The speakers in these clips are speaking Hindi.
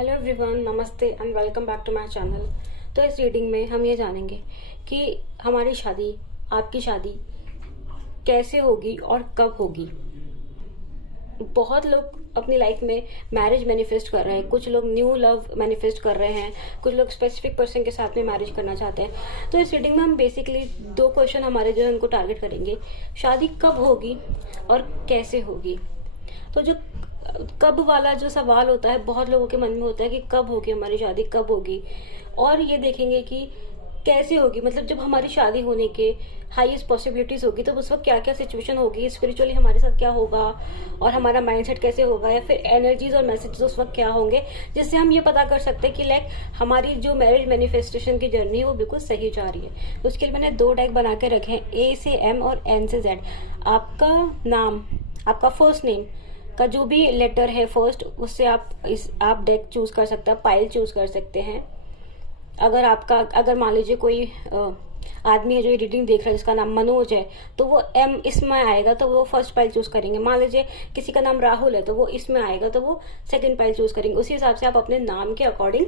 हेलो एवरीवन, नमस्ते and welcome back to my channel. तो इस रीडिंग में हम ये जानेंगे कि हमारी शादी, आपकी शादी कैसे होगी और कब होगी। बहुत लोग अपनी लाइफ में मैरिज मैनिफेस्ट कर रहे हैं, कुछ लोग न्यू लव मैनिफेस्ट कर रहे हैं, कुछ लोग स्पेसिफिक पर्सन के साथ में मैरिज करना चाहते हैं। तो इस रीडिंग में हम बेसिकली दो क्वेश्चन हमारे जो है उनको टारगेट करेंगे। शादी कब होगी और कैसे होगी। तो जो कब वाला जो सवाल होता है बहुत लोगों के मन में होता है कि कब होगी हमारी शादी, कब होगी। और ये देखेंगे कि कैसे होगी, मतलब जब हमारी शादी होने के हाईएस्ट पॉसिबिलिटीज होगी तो उस वक्त क्या क्या सिचुएशन होगी, स्पिरिचुअली हमारे साथ क्या होगा और हमारा माइंडसेट कैसे होगा, या फिर एनर्जीज और मैसेजेस उस वक्त क्या होंगे, जिससे हम ये पता कर सकते हैं कि लाइक हमारी जो मैरिज मैनिफेस्टेशन की जर्नी है वो बिल्कुल सही जा रही है। तो उसके लिए मैंने दो डेक बना के रखे हैं, ए से एम और एन से जेड। आपका नाम, आपका फर्स्ट नेम का जो भी लेटर है फर्स्ट, उससे आप डेक चूज कर सकते हैं, पाइल चूज कर सकते हैं। अगर मान लीजिए कोई आदमी है जो ये रीडिंग देख रहा है जिसका नाम मनोज है, तो वो एम इसमें आएगा तो वो फर्स्ट पाइल चूज करेंगे। मान लीजिए किसी का नाम राहुल है तो वो इसमें आएगा तो वो सेकंड पाइल चूज करेंगे। उसी हिसाब से आप अपने नाम के अकॉर्डिंग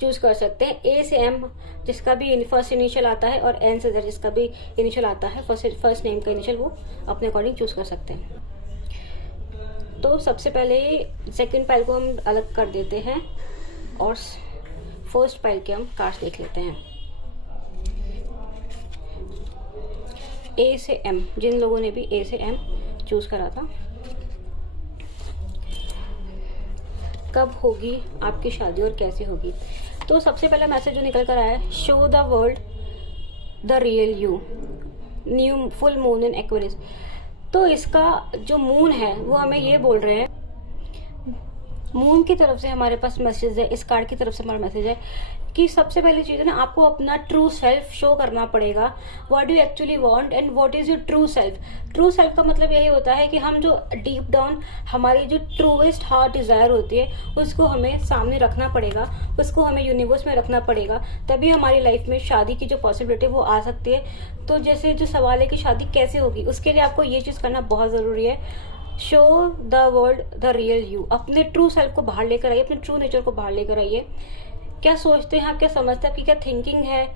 चूज कर सकते हैं। ए से एम जिसका भी फर्स्ट इनिशियल आता है और एन से जेड जिसका भी इनिशियल आता है, फर्स्ट नेम का इनिशियल, वो अपने अकॉर्डिंग चूज कर सकते हैं। तो सबसे पहले सेकंड पाइल को हम अलग कर देते हैं और फर्स्ट पाइल के हम कार्ड्स देख लेते हैं। ए से एम, जिन लोगों ने भी ए से एम चूज करा था, कब होगी आपकी शादी और कैसे होगी। तो सबसे पहला मैसेज जो निकल कर आया है, show the world the real you, new full moon in Aquarius. तो इसका जो मून है वो हमें ये बोल रहे हैं, मून की तरफ से हमारे पास मैसेज है, इस कार्ड की तरफ से हमारा मैसेज है कि सबसे पहली चीज है ना, आपको अपना ट्रू सेल्फ शो करना पड़ेगा। What do you actually want and what is your true self. True self का मतलब यही होता है कि हम जो डीप डाउन हमारी जो ट्रूएस्ट हार्ट डिजायर होती है उसको हमें सामने रखना पड़ेगा, उसको हमें यूनिवर्स में रखना पड़ेगा, तभी हमारी लाइफ में शादी की जो पॉसिबिलिटी वो आ सकती है। तो जैसे जो सवाल है कि शादी कैसे होगी, उसके लिए आपको ये चीज करना बहुत जरूरी है। Show the world the real you, अपने ट्रू सेल्फ को बाहर लेकर आइए, अपने ट्रू नेचर को बाहर लेकर आइए। क्या सोचते हैं आप, क्या समझते हैं, आपकी क्या थिंकिंग है,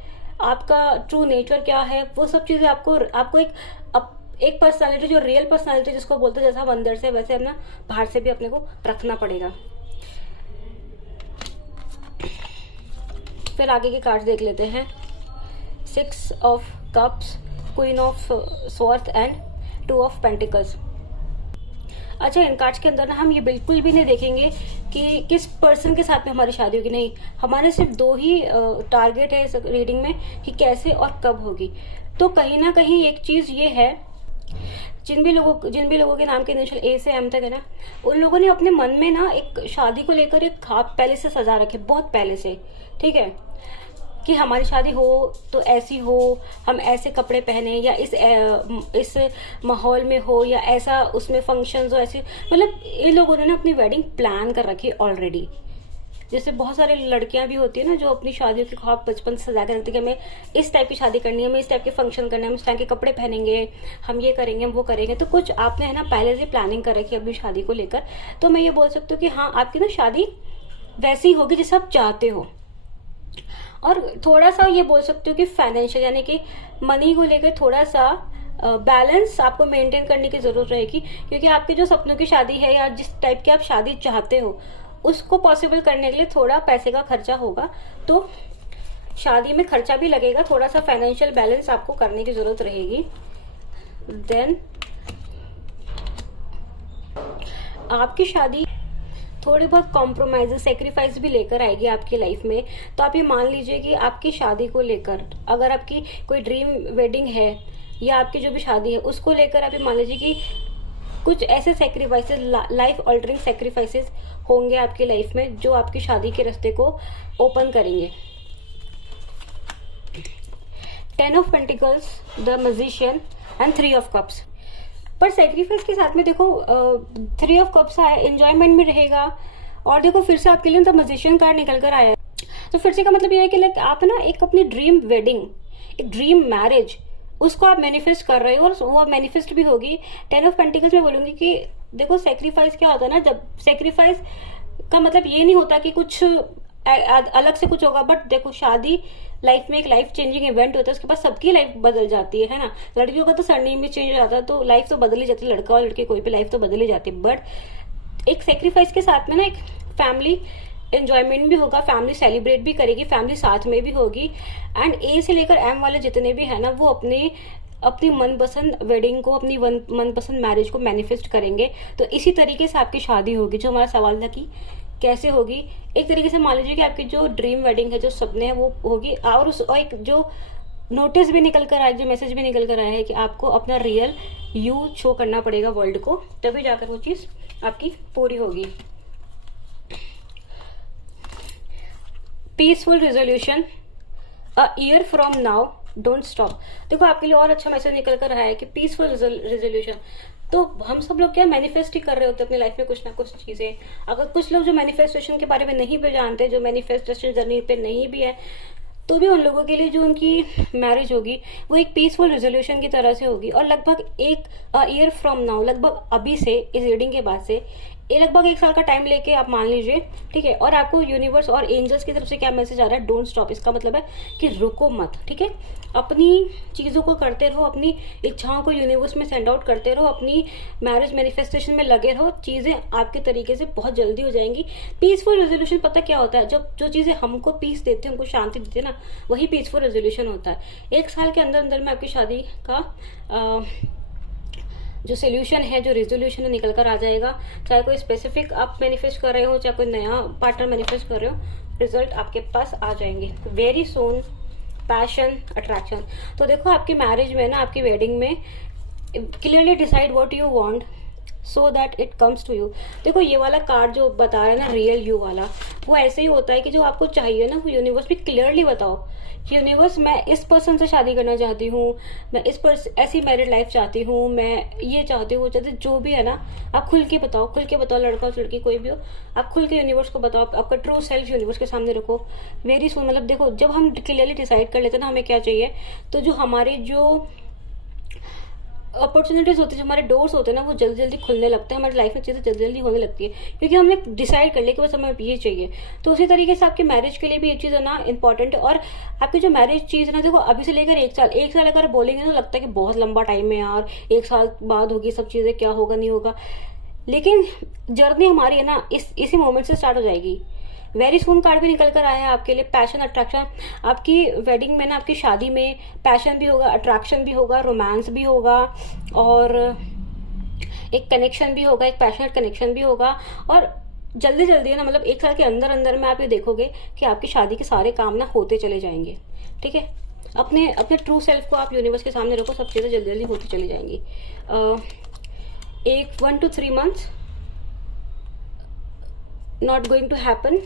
आपका ट्रू नेचर क्या है, वो सब चीजें आपको एक पर्सनालिटी, जो रियल पर्सनालिटी जिसको बोलते हैं, जैसा हम अंदर से वैसे अपना बाहर से भी अपने को रखना पड़ेगा। फिर आगे के कार्ड्स देख लेते हैं। 6 of cups, queen of sword and 2 of pentacles. अच्छा, इन कार्ड्स के अंदर ना हम ये बिल्कुल भी नहीं देखेंगे कि किस पर्सन के साथ में हमारी शादी होगी, नहीं, हमारे सिर्फ दो ही टारगेट है इस रीडिंग में कि कैसे और कब होगी। तो कहीं ना कहीं एक चीज ये है, जिन भी लोगों के नाम के इनिशियल ए से एम तक है ना, उन लोगों ने अपने मन में ना एक शादी को लेकर एक ख्वाब पहले से सजा रखे, बहुत पहले से, ठीक है, कि हमारी शादी हो तो ऐसी हो, हम ऐसे कपड़े पहने, या इस माहौल में हो, या ऐसा उसमें फंक्शंस हो, ऐसे, मतलब इन लोगों ने ना अपनी वेडिंग प्लान कर रखी ऑलरेडी। जैसे बहुत सारे लड़कियां भी होती है ना जो अपनी शादियों के ख्वाब बचपन से सजा कर रखती है कि हमें इस टाइप की शादी करनी है, हमें इस टाइप के फंक्शन करने हैं, हम इस टाइप के कपड़े पहनेंगे, हम ये करेंगे, हम वो करेंगे। तो कुछ आपने है ना पहले से प्लानिंग कर रखी है अपनी शादी को लेकर। तो मैं ये बोल सकती हूँ कि हाँ, आपकी ना शादी वैसी होगी जैसे आप चाहते हो। और थोड़ा सा ये बोल सकती हूँ कि फाइनेंशियल, यानी कि मनी को लेकर थोड़ा सा बैलेंस आपको मेंटेन करने की जरूरत रहेगी, क्योंकि आपके जो सपनों की शादी है या जिस टाइप की आप शादी चाहते हो उसको पॉसिबल करने के लिए थोड़ा पैसे का खर्चा होगा। तो शादी में खर्चा भी लगेगा, थोड़ा सा फाइनेंशियल बैलेंस आपको करने की जरूरत रहेगी। देन आपकी शादी थोड़ी बहुत कॉम्प्रोमाइज, सेक्रीफाइस भी लेकर आएगी आपकी लाइफ में। तो आप ये मान लीजिए कि आपकी शादी को लेकर, अगर आपकी कोई ड्रीम वेडिंग है या आपकी जो भी शादी है उसको लेकर आप ये मान लीजिए कि कुछ ऐसे सेक्रीफाइसेस, लाइफ ऑल्टरिंग सेक्रीफाइसेस होंगे आपकी लाइफ में जो आपकी शादी के रास्ते को ओपन करेंगे। 10 of pentacles, the magician and 3 of cups. पर सेक्रीफाइस के साथ में देखो 3 ऑफ कप्स आया, एंजॉयमेंट भी रहेगा। और देखो फिर से आपके लिए द मैजिशियन कार्ड निकल कर आया, तो फिर से का मतलब ये है कि लाइक आप ना एक अपनी ड्रीम वेडिंग, एक ड्रीम मैरिज, उसको आप मैनिफेस्ट कर रहे हो और वो मैनिफेस्ट भी होगी। 10 ऑफ पेंटिकल्स में बोलूंगी कि देखो सेक्रीफाइस क्या होता है ना, जब सेक्रीफाइस का मतलब ये नहीं होता कि कुछ अलग से कुछ होगा, बट देखो शादी लाइफ में एक लाइफ चेंजिंग इवेंट होता है, उसके बाद सबकी लाइफ बदल जाती है ना। लड़कियों का तो सरनेम भी चेंज हो जाता है, तो लाइफ तो बदल ही जाती है, लड़का और लड़की कोई भी लाइफ तो बदल ही जाती है। बट एक सेक्रीफाइस के साथ में ना एक फैमिली एंजॉयमेंट भी होगा, फैमिली सेलिब्रेट भी करेगी, फैमिली साथ में भी होगी। एंड ए से लेकर एम वाले जितने भी है ना, वो अपनी मनपसंद वेडिंग को, अपनी मनपसंद मैरिज को मैनिफेस्ट करेंगे। तो इसी तरीके से आपकी शादी होगी। जो हमारा सवाल था कि कैसे होगी, एक तरीके से मान लीजिए कि आपकी जो ड्रीम वेडिंग है, जो सपने हैं, वो होगी। और एक जो नोटिस भी निकल कर आया, जो मैसेज भी निकल कर आया है कि आपको अपना रियल यू शो करना पड़ेगा वर्ल्ड को, तभी जाकर वो चीज आपकी पूरी होगी। Peaceful resolution, a year from now don't stop. देखो आपके लिए और अच्छा मैसेज निकल कर रहा है कि पीसफुल रेजोल्यूशन। तो हम सब लोग क्या मैनिफेस्ट ही कर रहे होते हैं अपनी लाइफ में कुछ ना कुछ चीजें। अगर कुछ लोग जो मैनिफेस्टेशन के बारे में नहीं भी जानते, जो मैनिफेस्टेशन जर्नी पे नहीं भी है, तो भी उन लोगों के लिए जो उनकी मैरिज होगी वो एक पीसफुल रेजोल्यूशन की तरह से होगी। और लगभग एक ईयर फ्रॉम नाउ, लगभग अभी से, इस रीडिंग के बाद से ये लगभग 1 साल का टाइम लेके आप मान लीजिए, ठीक है। और आपको यूनिवर्स और एंजल्स की तरफ से क्या मैसेज आ रहा है, डोंट स्टॉप। इसका मतलब है कि रुको मत, ठीक है। अपनी चीजों को करते रहो, अपनी इच्छाओं को यूनिवर्स में सेंड आउट करते रहो, अपनी मैरिज मैनिफेस्टेशन में लगे रहो। चीजें आपके तरीके से बहुत जल्दी हो जाएंगी। पीसफुल रेजोल्यूशन पता क्या होता है, जब जो चीजें हमको पीस देते हैं, हमको शांति देते हैं ना, वही पीसफुल रेजोल्यूशन होता है। 1 साल के अंदर अंदर में आपकी शादी का जो सोल्यूशन है, जो रेजोल्यूशन है, निकल कर आ जाएगा। चाहे कोई स्पेसिफिक आप मैनिफेस्ट कर रहे हो, चाहे कोई नया पार्टनर मैनिफेस्ट कर रहे हो, रिजल्ट आपके पास आ जाएंगे वेरी सून। पैशन, अट्रैक्शन, तो देखो आपकी मैरिज में ना, आपकी वेडिंग में clearly decide what you want so that it comes to you. देखो ये वाला कार्ड जो बता रहा है ना, रियल यू वाला, वो ऐसे ही होता है कि जो आपको चाहिए ना, वो यूनिवर्स भी क्लियरली बताओ। यूनिवर्स, मैं इस पर्सन से शादी करना चाहती हूँ, मैं ऐसी मैरिड लाइफ चाहती हूँ, मैं ये चाहती हूँ, जो भी है ना, आप खुल के बताओ, लड़का हो लड़की कोई भी हो, आप खुल के यूनिवर्स को बताओ, आपका ट्रू सेल्फ यूनिवर्स के सामने रखो। वेरी सुन, मतलब देखो जब हम क्लियरली डिसाइड कर लेते हैं ना हमें क्या चाहिए, तो जो हमारे जो अपॉर्चुनिटीज होती है, जो हमारे डोर्स होते हैं ना, वो जल्दी जल्दी खुलने लगते हैं, हमारी लाइफ में चीजें जल्दी जल्दी होने लगती है, क्योंकि हमने डिसाइड कर लिया कि बस हमें ये चाहिए। तो उसी तरीके से आपकी मैरिज के लिए भी ये चीज है ना इंपॉर्टेंट है। और आपकी जो मैरिज चीज है ना, देखो अभी से लेकर 1 साल अगर बोलेंगे तो लगता है कि बहुत लंबा टाइम है यार, 1 साल बाद होगी सब चीजें, क्या होगा नहीं होगा, लेकिन जर्नी हमारी है ना इसी मोमेंट से स्टार्ट हो जाएगी। वेरी सून कार्ड भी निकल कर आया है आपके लिए। पैशन, अट्रैक्शन, आपकी वेडिंग में ना, आपकी शादी में पैशन भी होगा, अट्रैक्शन भी होगा, रोमांस भी होगा, और एक कनेक्शन भी होगा, एक पैशनेट कनेक्शन भी होगा। और जल्दी जल्दी है ना, मतलब 1 साल के अंदर अंदर में आप ये देखोगे कि आपकी शादी के सारे काम ना होते चले जाएंगे, ठीक है। अपने अपने ट्रू सेल्फ को आप यूनिवर्स के सामने रखो, सब चीजें जल्दी जल्दी होती चली जाएंगी। 1 to 3 months not going to happen,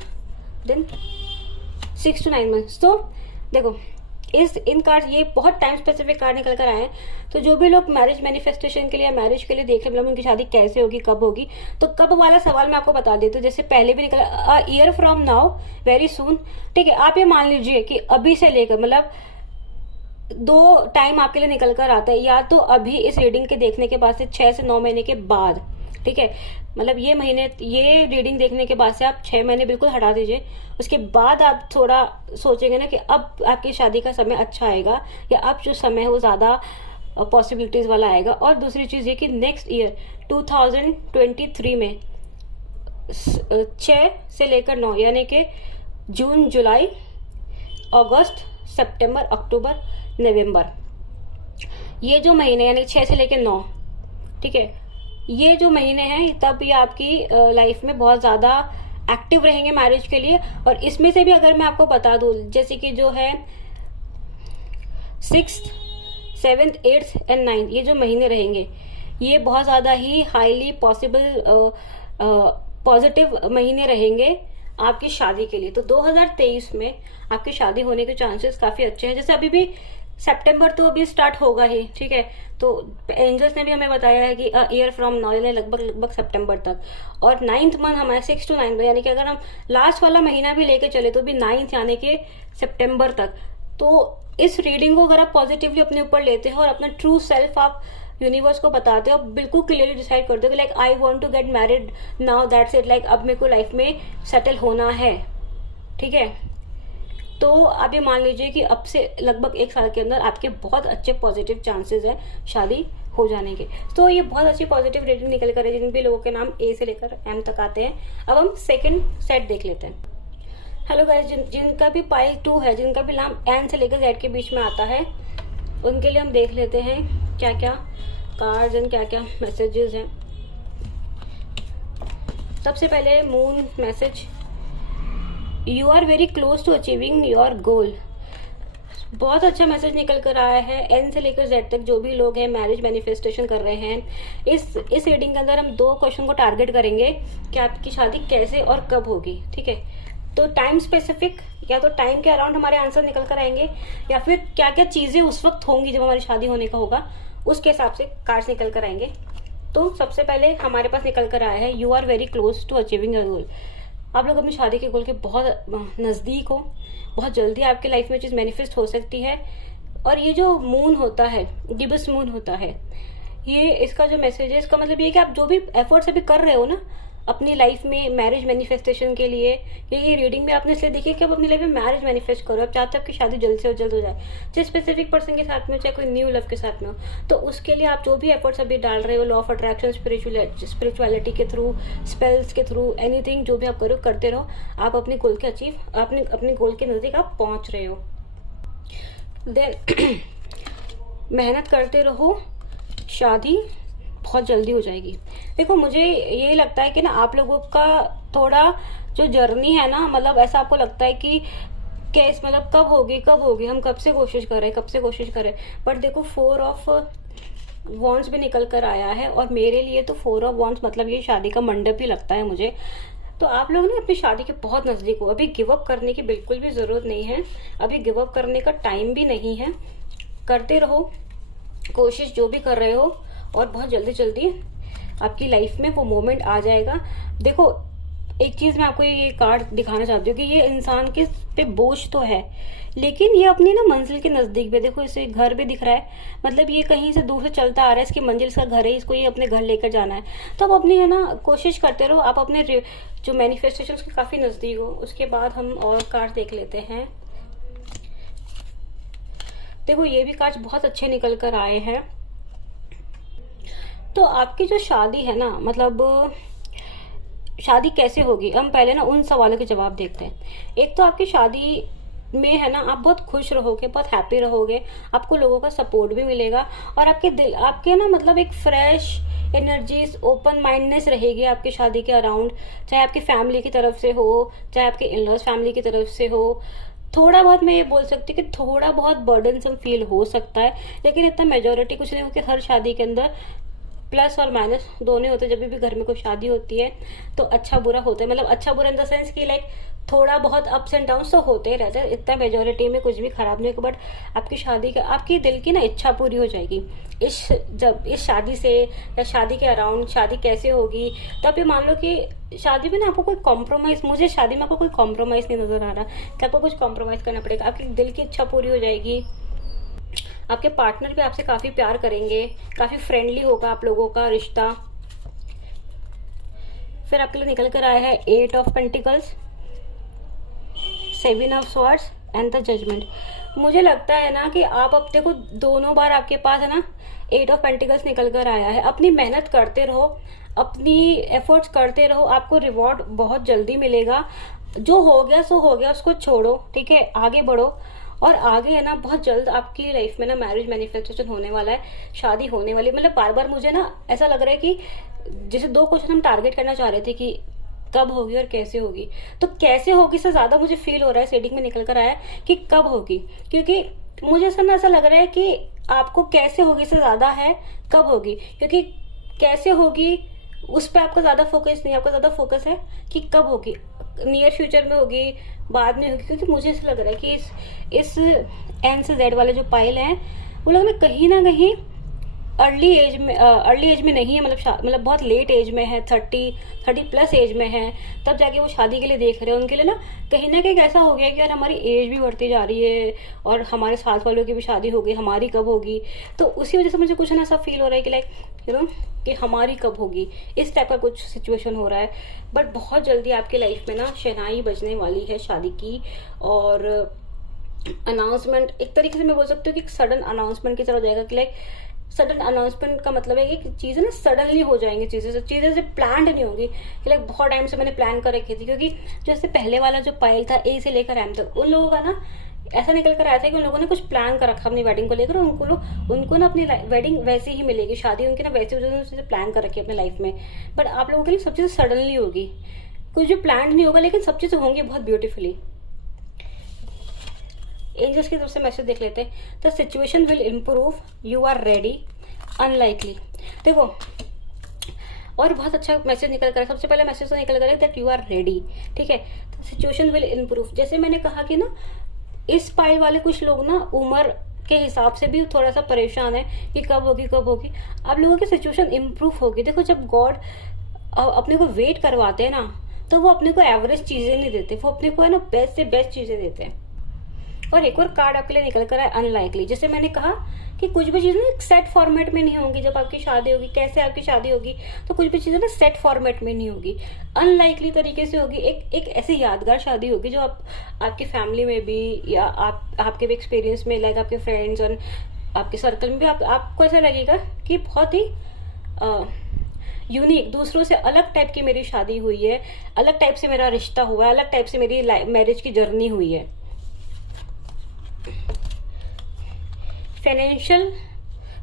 then 6 to 9 months। तो देखो इन कार्ड, ये बहुत टाइम स्पेसिफिक कार्ड निकल कर आए हैं। तो जो भी लोग मैरिज मैनिफेस्टेशन के लिए, मैरिज के लिए देख रहे, मतलब उनकी शादी कैसे होगी, कब होगी, तो कब वाला सवाल मैं आपको बता देती हूँ। जैसे पहले भी निकला, a year from now very soon, ठीक है। आप ये मान लीजिए कि अभी से लेकर, मतलब 2 टाइम आपके लिए निकल कर आता है, या तो अभी इस रीडिंग के देखने के बाद से 6 से 9 महीने के बाद, ठीक है। मतलब ये रीडिंग देखने के बाद से आप 6 महीने बिल्कुल हटा दीजिए। उसके बाद आप थोड़ा सोचेंगे ना कि अब आपकी शादी का समय अच्छा आएगा, या अब जो समय है वो ज्यादा पॉसिबिलिटीज वाला आएगा। और दूसरी चीज ये कि नेक्स्ट ईयर 2023 में 6 से लेकर 9, यानी कि जून, जुलाई, अगस्त, सितंबर, अक्टूबर, नवंबर, ये जो महीने यानी 6 से लेकर 9, ठीक है, ये जो महीने हैं, तब ये आपकी लाइफ में बहुत ज्यादा एक्टिव रहेंगे मैरिज के लिए। और इसमें से भी अगर मैं आपको बता दूं, जैसे कि जो है 6th, 7th, 8th and 9th, ये जो महीने रहेंगे, ये बहुत ज्यादा ही हाईली पॉजिटिव महीने रहेंगे आपकी शादी के लिए। तो 2023 में आपकी शादी होने के चांसेस काफी अच्छे हैं। जैसे अभी भी सितंबर तो अभी स्टार्ट होगा ही, ठीक है। तो एंजल्स ने भी हमें बताया है कि ईयर फ्रॉम नाउ, लगभग सितंबर तक। और 9th मंथ हमारे 6 to 9, यानी कि अगर हम लास्ट वाला महीना भी लेके चले तो भी 9th यानी कि सितंबर तक। तो इस रीडिंग को अगर आप पॉजिटिवली अपने ऊपर लेते हैं और अपना ट्रू सेल्फ आप यूनिवर्स को बताते हो, बिल्कुल क्लियरली डिसाइड करते हो कि like I want to get married now, that's it, like अब मेरे को लाइफ में सेटल होना है, ठीक है। तो आप ये मान लीजिए कि अब से लगभग 1 साल के अंदर आपके बहुत अच्छे पॉजिटिव चांसेस है शादी हो जाने के। तो ये बहुत अच्छी पॉजिटिव रेटिंग निकल कर है, जिन भी लोगों के नाम ए से लेकर एम तक आते हैं। अब हम सेकंड सेट देख लेते हैं। हेलो गाइस, जिनका भी पाइल 2 है, जिनका भी नाम एन से लेकर जेड के बीच में आता है, उनके लिए हम देख लेते हैं क्या क्या कार्ड्स एंड क्या क्या मैसेजेस हैं। सबसे पहले moon message, you are very close to achieving your goal. बहुत अच्छा मैसेज निकल कर आया है। एन से लेकर जेड तक जो भी लोग हैं मैरिज मैनिफेस्टेशन कर रहे हैं, इस रीडिंग के अंदर हम 2 क्वेश्चन को टारगेट करेंगे कि आपकी शादी कैसे और कब होगी, ठीक है। तो टाइम स्पेसिफिक, या तो टाइम के अराउंड हमारे आंसर निकल कर आएंगे, या फिर क्या क्या चीजें उस वक्त होंगी जब हमारी शादी होने का होगा, उसके हिसाब से कार्ड्स निकल कर आएंगे। तो सबसे पहले हमारे पास निकल कर आया है you are very close to achieving your goal. आप लोग अपनी शादी के गोल के बहुत नजदीक हो, बहुत जल्दी आपकी लाइफ में चीज मैनिफेस्ट हो सकती है। और ये जो मून होता है, गिबस मून होता है, ये इसका जो मैसेज है, इसका मतलब ये कि आप जो भी एफर्ट्स अभी कर रहे हो ना अपनी लाइफ में मैरिज मैनिफेस्टेशन के लिए, ये रीडिंग में आपने इसलिए देखिए कि आप अपनी लाइफ में मैरिज मैनिफेस्ट करो। आप चाहते हो आपकी शादी जल्द से जल्द हो जाए, चाहे स्पेसिफिक पर्सन के साथ में हो, चाहे कोई न्यू लव के साथ में हो। तो उसके लिए आप जो भी एफर्ट्स अभी डाल रहे हो, लॉ ऑफ अट्रैक्शन, स्पिरिचुअलिटी के थ्रू, स्पेल्स के थ्रू, एनीथिंग जो भी आप करो करते रहो, आप अपने गोल के अपने गोल के नजदीक आप पहुंच रहे हो। देन मेहनत करते रहो, शादी बहुत जल्दी हो जाएगी। देखो मुझे ये लगता है कि ना आप लोगों का थोड़ा जो जर्नी है ना, मतलब ऐसा आपको लगता है कि केस मतलब कब होगी, हम कब से कोशिश कर रहे हैं। बट देखो 4 ऑफ वॉन्ड्स भी निकल कर आया है, और मेरे लिए तो 4 ऑफ वॉन्ड्स मतलब ये शादी का मंडप ही लगता है मुझे। तो आप लोग ना अपनी शादी के बहुत नजदीक हो। अभी गिव अप करने की बिल्कुल भी जरूरत नहीं है, अभी गिव अप करने का टाइम भी नहीं है। करते रहो कोशिश जो भी कर रहे हो, और बहुत जल्दी आपकी लाइफ में वो मोमेंट आ जाएगा। देखो एक चीज मैं आपको ये कार्ड दिखाना चाहती हूँ कि ये इंसान के पे बोझ तो है, लेकिन ये अपनी ना मंजिल के नजदीक भी, देखो इसे घर भी दिख रहा है, मतलब ये कहीं से दूर से चलता आ रहा है, इसकी मंजिल इसका घर है, इसको ये अपने घर लेकर जाना है। तो आप अपनी है ना कोशिश करते रहो, आप अपने जो मैनिफेस्टेशन उसके काफी नजदीक हो। उसके बाद हम और कार्ड देख लेते हैं। देखो ये भी कार्ड बहुत अच्छे निकल कर आए हैं। तो आपकी जो शादी है ना, मतलब शादी कैसे होगी, हम पहले ना उन सवालों के जवाब देखते हैं। एक तो आपकी शादी में है ना आप बहुत खुश रहोगे, बहुत हैप्पी रहोगे, आपको लोगों का सपोर्ट भी मिलेगा, और आपके ना मतलब एक फ्रेश एनर्जीज, ओपन माइंडनेस रहेगी आपकी शादी के अराउंड, चाहे आपकी फैमिली की तरफ से हो, चाहे आपके इन-लॉज फैमिली की तरफ से हो। थोड़ा बहुत मैं ये बोल सकती हूँ कि थोड़ा बहुत बर्डनसम फील हो सकता है, लेकिन इतना मेजोरिटी कुछ नहीं, क्योंकि हर शादी के अंदर प्लस और माइनस दोनों होते हैं। जब भी घर में कोई शादी होती है तो अच्छा बुरा होता है, मतलब अच्छा बुरा इन द सेंस कि लाइक थोड़ा बहुत अप्स एंड डाउन्स तो होते ही रहते हैं, इतना मेजोरिटी में कुछ भी खराब नहीं होगा। बट आपकी शादी का, आपकी दिल की ना इच्छा पूरी हो जाएगी जब इस शादी से, या शादी के अराउंड शादी कैसे होगी। तो आप ये मान लो कि शादी में ना आपको कोई कॉम्प्रोमाइज, मुझे शादी में आपको कोई कॉम्प्रोमाइज नहीं नजर आ रहा कि आपको कुछ कॉम्प्रोमाइज करना पड़ेगा। आपकी दिल की इच्छा पूरी हो जाएगी, आपके पार्टनर भी आपसे काफी प्यार करेंगे, काफी फ्रेंडली होगा आप लोगों का रिश्ता। फिर आपके लिए निकल कर आया है 8 of pentacles, 7 of swords and the judgment. मुझे लगता है ना कि आप अब देखो दोनों बार आपके पास है ना 8 ऑफ पेंटिकल्स निकल कर आया है। अपनी मेहनत करते रहो, अपनी एफर्ट्स करते रहो, आपको रिवॉर्ड बहुत जल्दी मिलेगा। जो हो गया सो हो गया, उसको छोड़ो, ठीक है, आगे बढ़ो। और आगे है ना बहुत जल्द आपकी लाइफ में ना मैरिज मैनिफेस्टेशन होने वाला है, शादी होने वाली। मतलब बार बार मुझे ना ऐसा लग रहा है कि जैसे 2 क्वेश्चन हम टारगेट करना चाह रहे थे कि कब होगी और कैसे होगी, तो कैसे होगी से ज्यादा मुझे फील हो रहा है, सेडिंग में निकल कर आया कि कब होगी। क्योंकि मुझे ऐसा लग रहा है कि आपको कैसे होगी से ज्यादा है कब होगी, क्योंकि कैसे होगी उस पर आपका ज्यादा फोकस नहीं, आपका ज्यादा फोकस है कि कब होगी, नियर फ्यूचर में होगी, बाद में होगी। क्योंकि मुझे ऐसा लग रहा है कि इस एन से जेड वाले जो पाइल हैं वो लोग ना कहीं अर्ली एज में नहीं है, मतलब बहुत लेट एज में है, 30 प्लस एज में है, तब जाके वो शादी के लिए देख रहे हैं। उनके लिए ना कहीं ऐसा हो गया कि यार हमारी एज भी बढ़ती जा रही है और हमारे साथ वालों की भी शादी हो गई, हमारी कब होगी। तो उसी वजह से मुझे कुछ ना ऐसा फील हो रहा है कि कि हमारी कब होगी, इस टाइप का कुछ सिचुएशन हो रहा है। बट बहुत जल्दी आपकी लाइफ में ना शहनाई बजने वाली है शादी की, और अनाउंसमेंट एक तरीके से मैं बोल सकती हूँ कि सडन अनाउंसमेंट की तरह हो जाएगा कि सडन अनाउंसमेंट का मतलब है कि चीजें ना सडनली हो जाएंगी, चीजें से प्लान्ड नहीं होगी कि बहुत टाइम से मैंने प्लान कर रखी थी। क्योंकि जैसे पहले वाला जो पायल था ए से लेकर एम तक, उन लोगों का ना ऐसा निकल कर आया था कि उन लोगों ने कुछ प्लान कर रखा अपनी वेडिंग को लेकर, उनको ना अपनी वेडिंग वैसे ही मिलेगी, शादी उनकी ना वैसे उन्होंने प्लान कर रखी है अपनी लाइफ में। बट आप लोगों के लिए सब चीजें सडनली होगी, कुछ भी प्लान नहीं होगा, लेकिन सब चीजें होंगी बहुत ब्यूटीफुली। एंजल्स की तरफ से मैसेज देख लेते हैं। The situation will improve, you are ready, unlikely. देखो, और बहुत अच्छा मैसेज निकल कर, सबसे पहले मैसेज तो निकल कर दैट यू आर रेडी, ठीक है। तो सिचुएशन विल इम्प्रूव, जैसे मैंने कहा कि ना इस पाई वाले कुछ लोग ना उम्र के हिसाब से भी थोड़ा सा परेशान है कि कब होगी। आप लोगों की सिचुएशन इम्प्रूव होगी। देखो, जब गॉड अपने को वेट करवाते हैं ना, तो वो अपने को एवरेज चीजें नहीं देते, वो अपने को है ना बेस्ट से बेस्ट चीजें देते हैं। और एक और कार्ड आपके लिए निकल कर है अनलाइकली। जैसे मैंने कहा कि कुछ भी चीजें एक सेट फॉर्मेट में नहीं होंगी। जब आपकी शादी होगी, कैसे आपकी शादी होगी, तो कुछ भी चीजें ना सेट फॉर्मेट में नहीं होगी, अनलाइकली तरीके से होगी। एक ऐसी यादगार शादी होगी जो आपकी फैमिली में भी या आपके भी एक्सपीरियंस में, आपके फ्रेंड्स और आपके सर्कल में भी आपको ऐसा लगेगा कि बहुत ही यूनिक, दूसरों से अलग टाइप की मेरी शादी हुई है, अलग टाइप से मेरा रिश्ता हुआ है, अलग टाइप से मेरी मैरिज की जर्नी हुई है।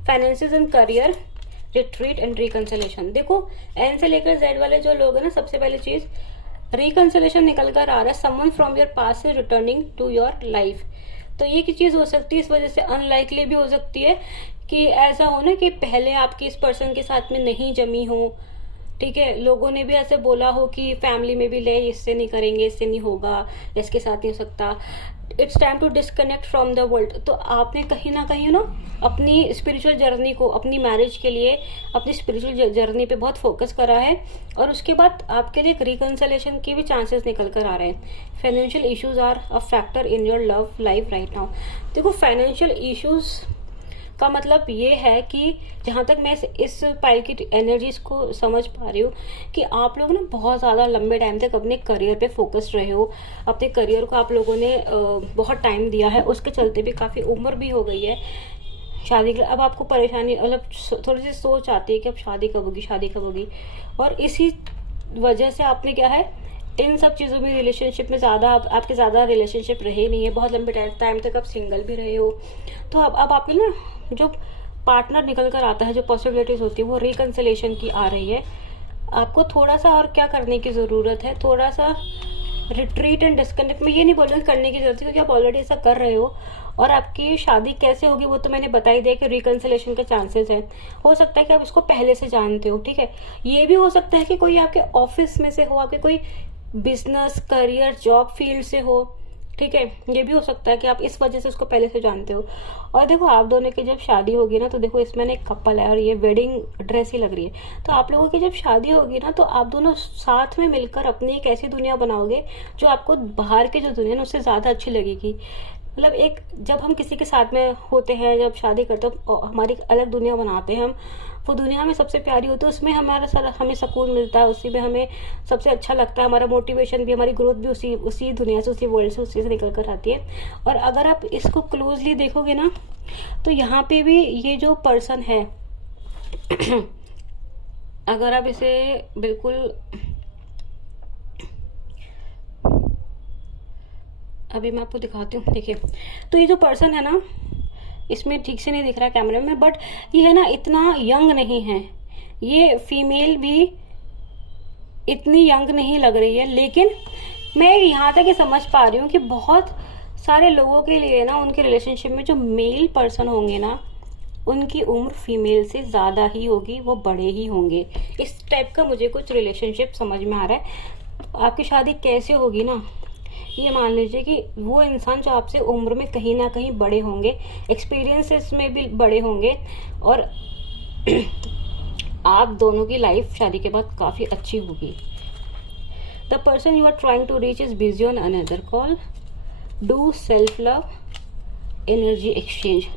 Finances and career, retreat and reconciliation. देखो, एन से लेकर जेड वाले जो लोग हैं ना, सबसे पहली चीज रिकंसिलेशन निकल कर आ रहा है। Someone from your past is returning to your life. तो ये की चीज हो सकती है, इस वजह से अनलाइकली भी हो सकती है कि ऐसा हो ना कि पहले आपकी इस पर्सन के साथ में नहीं जमी हो, ठीक है। लोगों ने भी ऐसे बोला हो कि फैमिली में भी ले, इससे नहीं करेंगे, इससे नहीं होगा, इसके साथ नहीं हो सकता, it's time to disconnect from the world. तो आपने कहीं ना कहीं ना अपनी स्पिरिचुअल जर्नी को, अपनी मैरिज के लिए अपनी स्पिरिचुअल जर्नी पे बहुत फोकस करा है, और उसके बाद आपके लिए एक रिकंसिलेशन के भी चांसेस निकल कर आ रहे हैं। Financial issues are a factor in your love life right now. देखो, फाइनेंशियल इश्यूज का मतलब ये है कि जहां तक मैं इस पाइल की एनर्जीज को समझ पा रही हूँ कि आप लोग ना बहुत ज्यादा लंबे टाइम तक अपने करियर पे फोकस्ड रहे हो, अपने करियर को आप लोगों ने बहुत टाइम दिया है, उसके चलते भी काफी उम्र भी हो गई है शादी के लिए। अब आपको परेशानी, मतलब थोड़ी सी सोच आती है कि अब शादी कब होगी, और इसी वजह से आपने क्या है, इन सब चीज़ों में रिलेशनशिप में आपके ज़्यादा रिलेशनशिप रहे नहीं है, बहुत लंबे टाइम तक आप सिंगल भी रहे हो। तो अब आपके ना जो पार्टनर निकल कर आता है, जो पॉसिबिलिटीज होती है वो रिकंसिलेशन की आ रही है। आपको थोड़ा सा और क्या करने की ज़रूरत है, थोड़ा सा रिट्रीट एंड डिस्कनेक्ट। मैं ये नहीं बोल रही करने की जरूरत है, क्योंकि आप ऑलरेडी ऐसा कर रहे हो। और आपकी शादी कैसे होगी वो तो मैंने बता ही दिया कि रिकंसिलेशन के चांसेस हैं। हो सकता है कि आप इसको पहले से जानते हो, ठीक है। ये भी हो सकता है कि कोई आपके ऑफिस में से हो, आपके कोई बिजनेस, करियर, जॉब फील्ड से हो, ठीक है। ये भी हो सकता है कि आप इस वजह से उसको पहले से जानते हो। और देखो, आप दोनों की जब शादी होगी ना, तो देखो इसमें एक कपल है और ये वेडिंग ड्रेस ही लग रही है। तो आप लोगों की जब शादी होगी ना, तो आप दोनों साथ में मिलकर अपनी एक ऐसी दुनिया बनाओगे जो आपको बाहर की जो दुनिया है उससे ज्यादा अच्छी लगेगी। मतलब एक, जब हम किसी के साथ में होते हैं, जब शादी करते हैं, हमारी अलग दुनिया बनाते हैं हम, वो दुनिया हमें सबसे प्यारी होती है, उसमें हमें सुकून मिलता है, उसी में हमें सबसे अच्छा लगता है, हमारा मोटिवेशन भी, हमारी ग्रोथ भी उसी दुनिया से, उसी वर्ल्ड से, उसी से निकल कर आती है। और अगर आप इसको क्लोजली देखोगे ना, तो यहाँ पे भी ये जो पर्सन है अगर आप इसे बिल्कुल, अभी मैं आपको दिखाती हूँ, देखिए। तो ये जो पर्सन है ना, इसमें ठीक से नहीं दिख रहा है कैमरे में, बट ये है ना इतना यंग नहीं है, ये फीमेल भी इतनी यंग नहीं लग रही है। लेकिन मैं यहाँ तक ये समझ पा रही हूँ कि बहुत सारे लोगों के लिए ना, उनके रिलेशनशिप में जो मेल पर्सन होंगे ना, उनकी उम्र फीमेल से ज्यादा ही होगी, वो बड़े ही होंगे। इस टाइप का मुझे कुछ रिलेशनशिप समझ में आ रहा है। आपकी शादी कैसे होगी ना, ये मान लीजिए कि वो इंसान जो आपसे उम्र में कहीं ना कहीं बड़े होंगे, एक्सपीरियंसेस में भी बड़े होंगे, और आप दोनों की लाइफ शादी के बाद काफी अच्छी होगी। The person you are trying to reach is busy on another call. Do self love, energy exchange.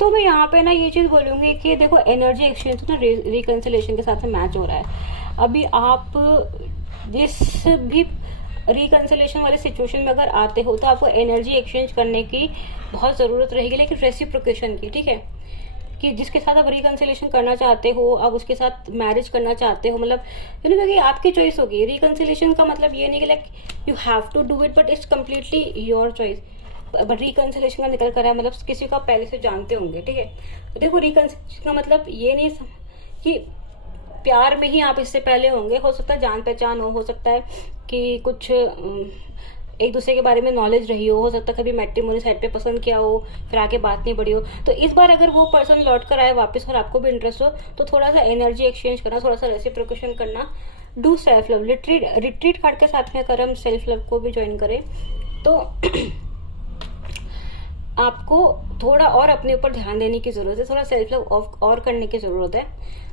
तो मैं यहाँ पे ना ये चीज बोलूंगी कि देखो एनर्जी एक्सचेंज तो ना रिकंसिलेशन के साथ मैच हो रहा है। अभी आप जिस भी रिकंसिलेशन वाले सिचुएशन में अगर आते हो तो आपको एनर्जी एक्सचेंज करने की बहुत जरूरत रहेगी, लेकिन रेसिप्रोकेशन की, ठीक है, कि जिसके साथ आप रिकंसिलेशन करना चाहते हो, आप उसके साथ मैरिज करना चाहते हो, मतलब क्योंकि आपकी चॉइस होगी। रिकंसिलेशन का मतलब ये नहीं कि like you have to do it, but it's completely your choice. But reconciliation का निकल कर है मतलब किसी को आप पहले से जानते होंगे, ठीक है। तो देखो रिकंसिलेशन का मतलब ये नहीं कि प्यार में ही आप इससे पहले होंगे, हो सकता है जान पहचान हो सकता है कि कुछ एक दूसरे के बारे में नॉलेज रही हो सकता है कभी मैट्रिमोनी साइड पे पसंद किया हो, फिर आगे बात नहीं बढ़ी हो। तो इस बार अगर वो पर्सन लौट कर आए वापस और आपको भी इंटरेस्ट हो तो थोड़ा सा एनर्जी एक्सचेंज करना, थोड़ा सा रेसिप्रोकेशन करना। Do self love, retreat card के साथ में अगर हम सेल्फ लव को भी ज्वाइन करें तो आपको थोड़ा और अपने ऊपर ध्यान देने की जरूरत है, थोड़ा सेल्फ लव और करने की जरूरत है।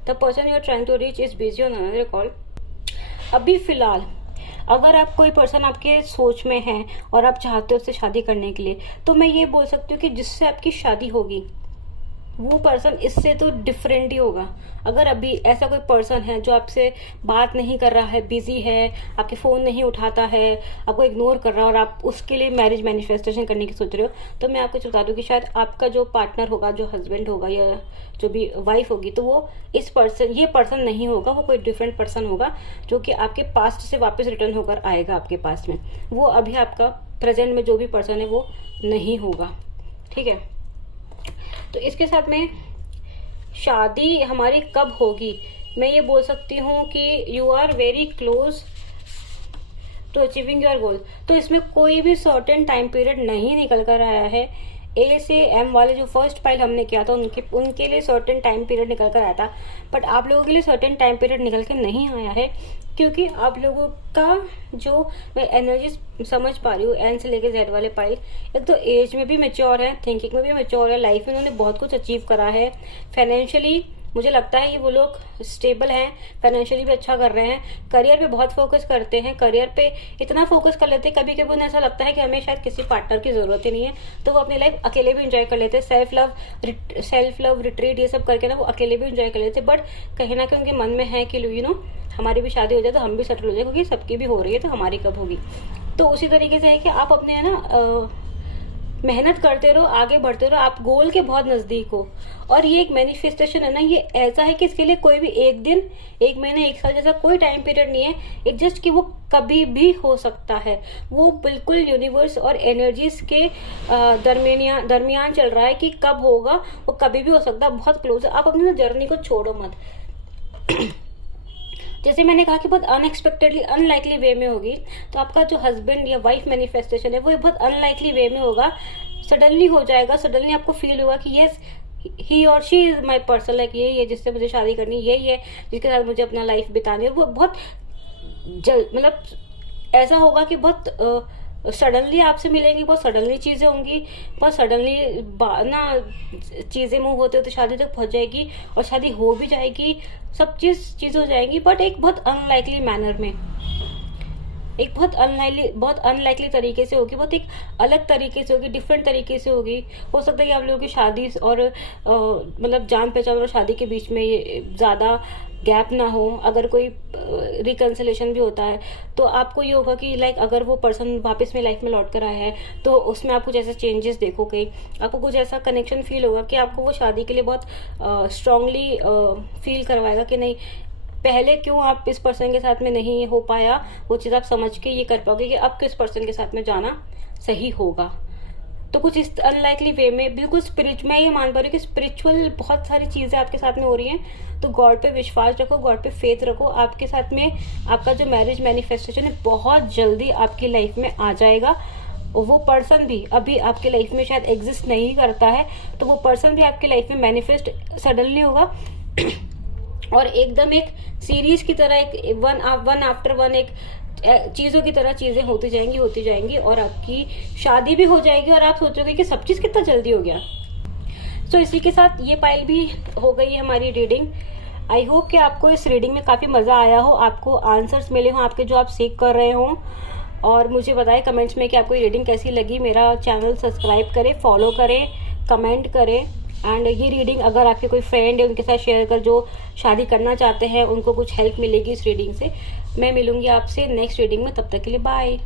The person you are trying to reach is busy on another call. अभी फिलहाल अगर आप कोई पर्सन आपके सोच में है और आप चाहते हो उससे शादी करने के लिए, तो मैं ये बोल सकती हूँ कि जिससे आपकी शादी होगी वो पर्सन इससे तो डिफरेंट ही होगा। अगर अभी ऐसा कोई पर्सन है जो आपसे बात नहीं कर रहा है, बिजी है, आपके फोन नहीं उठाता है, आपको इग्नोर कर रहा है और आप उसके लिए मैरिज मैनिफेस्टेशन करने की सोच रहे हो, तो मैं आपको बता दूं कि शायद आपका जो पार्टनर होगा, जो हस्बैंड होगा या जो भी वाइफ होगी, तो वो ये पर्सन नहीं होगा, वो कोई डिफरेंट पर्सन होगा जो कि आपके पास्ट से वापस रिटर्न होकर आएगा आपके पास में। वो अभी आपका प्रेजेंट में जो भी पर्सन है वो नहीं होगा, ठीक है। तो इसके साथ में शादी हमारी कब होगी, मैं ये बोल सकती हूँ कि you are very close to achieving your goal. तो इसमें कोई भी सर्टेन टाइम पीरियड नहीं निकल कर आया है। ए से एम वाले जो फर्स्ट फाइल हमने किया था उनके लिए सर्टेन टाइम पीरियड निकल कर आया था, बट आप लोगों के लिए सर्टेन टाइम पीरियड निकल के नहीं आया है, क्योंकि आप लोगों का जो मैं एनर्जी समझ पा रही हूँ एन से लेके जेड वाले पाइल, एक तो एज में भी मेच्योर है, थिंकिंग में भी मेच्योर है, लाइफ में उन्होंने बहुत कुछ अचीव करा है, फाइनेंशियली मुझे लगता है कि वो लोग स्टेबल हैं, फाइनेंशियली भी अच्छा कर रहे हैं, करियर पे बहुत फोकस करते हैं, करियर पे इतना फोकस कर लेते हैं कभी कभी उन्हें ऐसा लगता है कि हमें शायद किसी पार्टनर की जरूरत ही नहीं है, तो वो अपनी लाइफ अकेले भी एंजॉय कर लेते हैं। सेल्फ लव रिट्रीट ये सब करके ना वो अकेले भी एंजॉय कर लेते हैं, बट कहीं ना कहीं उनके मन में है कि हमारी भी शादी हो जाए तो हम भी सेटल हो जाए, क्योंकि सबकी भी हो रही है तो हमारी कब होगी। तो उसी तरीके से है कि आप अपने है ना मेहनत करते रहो, आगे बढ़ते रहो, आप गोल के बहुत नजदीक हो। और ये एक मैनिफेस्टेशन है ना, ये ऐसा है कि इसके लिए कोई भी एक दिन, एक महीना, एक साल जैसा कोई टाइम पीरियड नहीं है, एक जस्ट कि वो कभी भी हो सकता है। वो बिल्कुल यूनिवर्स और एनर्जीज के दरमियान चल रहा है कि कब होगा, वो कभी भी हो सकता है, बहुत क्लोज है। आप अपनी ना जर्नी को छोड़ो मत। जैसे मैंने कहा कि बहुत अनएक्सपेक्टेडली अनलाइकली वे में होगी, तो आपका जो हस्बैंड या वाइफ मैनिफेस्टेशन है वो बहुत अनलाइकली वे में होगा, सडनली हो जाएगा, सडनली आपको फील होगा कि यस ही और she is my person, like यही है जिससे मुझे शादी करनी, यही है जिसके साथ मुझे अपना लाइफ बितानी है। वो बहुत मतलब ऐसा होगा कि बहुत सडनली आपसे मिलेंगी, बहुत सडनली चीजें होंगी, बहुत सडनली ना चीजें मूव होते होते शादी तक पहुंच जाएगी और शादी हो भी जाएगी, सब चीज हो जाएंगी, बट एक बहुत अनलाइकली मैनर में, एक बहुत अनलाइकली तरीके से होगी, बहुत एक अलग तरीके से होगी, डिफरेंट तरीके से होगी। हो सकता है कि आप लोगों की शादी और मतलब जान पहचान और शादी के बीच में ज्यादा गैप ना हो। अगर कोई रिकंसिलेशन भी होता है तो आपको ये होगा कि लाइक अगर वो पर्सन वापस में लाइफ में लौट कर आया है तो उसमें आप कुछ ऐसे चेंजेस देखोगे, आपको कुछ ऐसा कनेक्शन फील होगा कि आपको वो शादी के लिए बहुत स्ट्रांगली फील करवाएगा कि नहीं, पहले क्यों आप इस पर्सन के साथ में नहीं हो पाया, वो चीज आप समझ के ये कर पाओगे कि अब किस पर्सन के साथ में जाना सही होगा। तो कुछ इस अनलाइकली वे में बिल्कुल मैं ये मान पा रही हूँ कि स्पिरिचुअल बहुत सारी चीजें आपके साथ में हो रही हैं। तो गॉड पे विश्वास रखो, गॉड पे फेथ रखो, आपके साथ में आपका जो मैरिज मैनिफेस्टेशन है बहुत जल्दी आपकी लाइफ में आ जाएगा। वो पर्सन भी अभी आपके लाइफ में शायद एग्जिस्ट नहीं करता है, तो वो पर्सन भी आपकी लाइफ में मैनिफेस्ट सडनली होगा और एकदम एक सीरीज की तरह, एक वन आफ्टर वन एक चीजों की तरह चीजें होती जाएंगी और आपकी शादी भी हो जाएगी और आप सोचोगे कि सब चीज कितना जल्दी हो गया। तो इसी के साथ ये पाइल भी हो गई है हमारी रीडिंग। आई होप कि आपको इस रीडिंग में काफ़ी मज़ा आया हो, आपको आंसर्स मिले हों आपके जो आप सीख कर रहे हों। और मुझे बताएं कमेंट्स में कि आपको ये रीडिंग कैसी लगी। मेरा चैनल सब्सक्राइब करें, फॉलो करें, कमेंट करें। एंड ये रीडिंग अगर आपके कोई फ्रेंड है उनके साथ शेयर कर, जो शादी करना चाहते हैं, उनको कुछ हेल्प मिलेगी इस रीडिंग से। मैं मिलूंगी आपसे नेक्स्ट रीडिंग में, तब तक के लिए बाय।